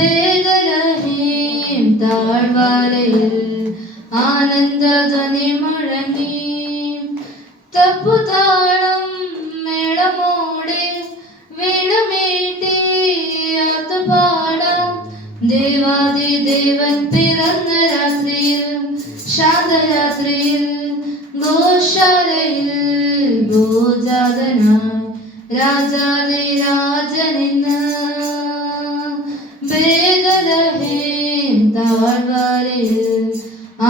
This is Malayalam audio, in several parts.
ബേദലഹീം താഴ്വരയിൽ ആനന്ദധ്വനി മുഴങ്ങി. തപ്പുതാളം മേളമോടെ വീണമീട്ടി ആർത്തുപാടാം. ദേവാദിദേവൻ പിറന്ന രാത്രിയിൽ, ശാന്തരാത്രിയിൽ, ഗോശാലയിൽ ഭോജാതനായി രാജാതിരാജനിന്ന്. ബേദലഹീം താഴ്വരയിൽ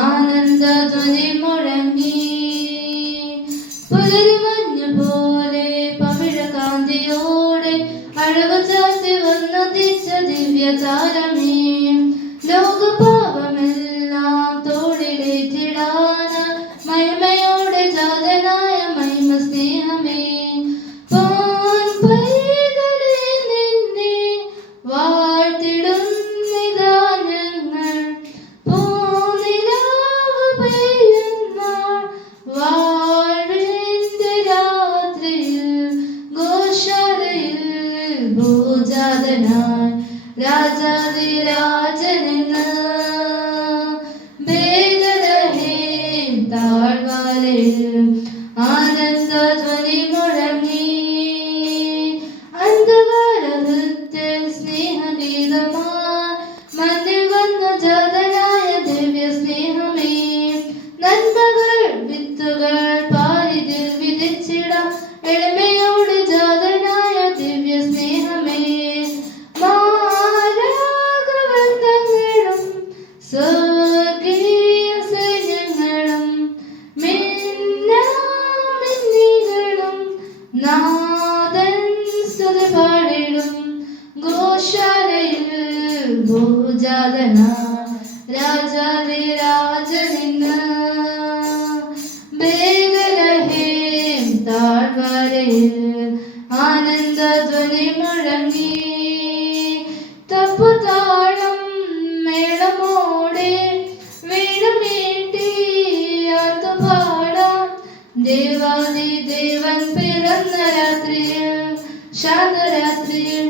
ആനന്ദധ്വനി മുഴങ്ങി. പുലരിമഞ്ഞു പോലെ പവിഴകാന്തിയോടെ അഴകു ചാർത്തി വന്നുദിച്ച ദിവ്യതാരമേ, ലോകപാപമെല്ലാം തോളിലേറ്റിടാന മഹിമയോടെ ജാതനായ മഹിമ സ്നേഹമേ. പൊൻപൈതലേ നിന്നെ വാഴ്ത്തിടുന്നിതാ ഞങ്ങൾ. പൂനിലാവ് പെയ്യുന്ന വാഴ്വിന്റെ രാത്രിയിൽ, ഗോശാലയിൽ ഭോജാതനായി രാജാതിരാജനിന്ന്. ബേദലഹീം താഴ്വരയിൽ ആനന്ദധ്വനി മുഴങ്ങി. അന്ധകാരത്തിൽ സ്നേഹഗീതമായി മണ്ണിൽ വന്ന ജാതനായ ദിവ്യ സ്നേഹമേ, നന്മകൾ വിത്തുകൾ പാരിതിൽ വിതച്ചിടാം എളിമയോട് ജാതനായ ദിവ്യ സ്നേഹമേ. മാലാഖവൃന്ദങ്ങളും സ്വർഗീയ സൈന്യങ്ങളും മിന്നാമിന്നികളും നാദൻ സ്തുതി പാടിടും. ഗോശാലയിൽ ഭോജാതനായി രാജാതിരാജനിന്ന്. ബേദലഹീം താഴ്വരയിൽ ആനന്ദധ്വനി മുഴങ്ങി. തപ്പുതാളം മേളമോടെ വീണമീട്ടി ആർത്തുപാടാം. ദേവാദിദേവൻ പിറന്ന രാത്രിയിൽ, ശാന്തരാത്രിയിൽ,